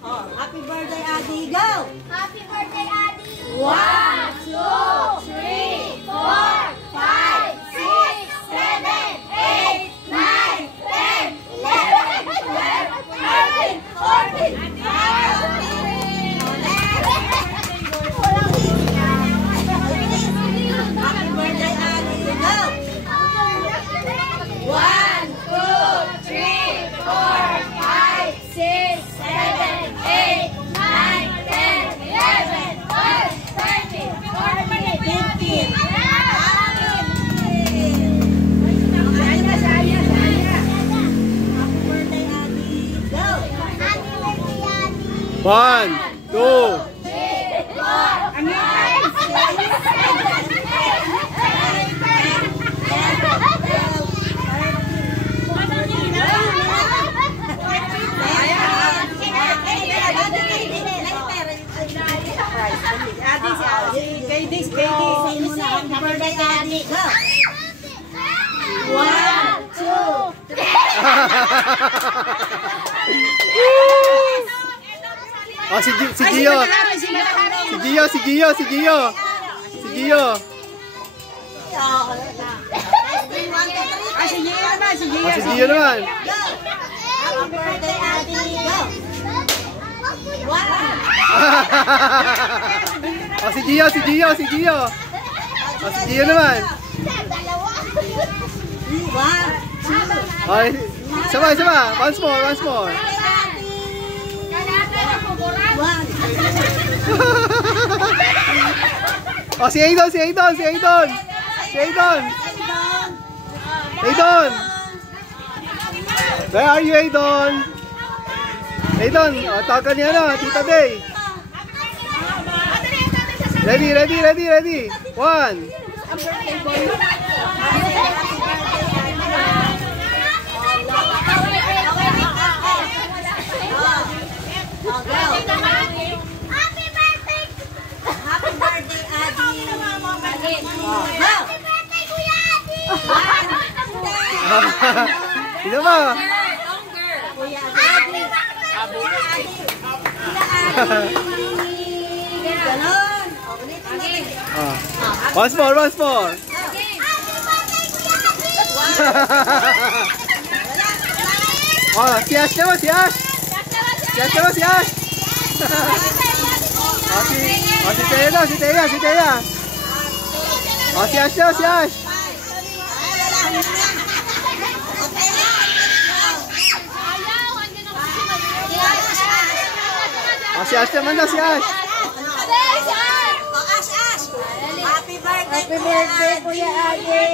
Happy birthday, Adi. Go! Happy birthday, Adi! 1, 2, 3, 4, 5, 6, 7, 8, 9, 10, 11, 12, 13, 14, 15. Happy birthday, Adi. Go! 1, 2, 3, 4, 5, 6, 7, 8, 9, 10, 11, 12, 13, 14, 15. Happy birthday, Adi. Go! Happy birthday, Adi! 1, 2. 3, 4, 5, 6, 7, 8, 9, 10, 11, 12, 13, 14, 15. Happy birthday, Adi. Go! 1, 2, 3. Oh, si Gio. Si Gio. Si Gio. Si Gio. Oh, si Gio naman. Happy birthday, Adi. Go! 1. Oh, si Gio. Si Gio naman. 1, 2. Oh, sama. Once more. 1. Oh, si Aidon. Where are you, Aidon? Oh, tawagan niya na, Tita Day. Ready. 1. Happy birthday! Happy birthday, Adi. Happy birthday, Kuya Adi! Ito ba? Kuya Adi. Ganon. Ulitin natin. Once more. Happy birthday, Kuya Adi! Oh, si Ash naman. Si Thea. Oh, si Ash. Oh, si Ash naman daw, si Ash. Ash. Happy birthday, Kuya Adi.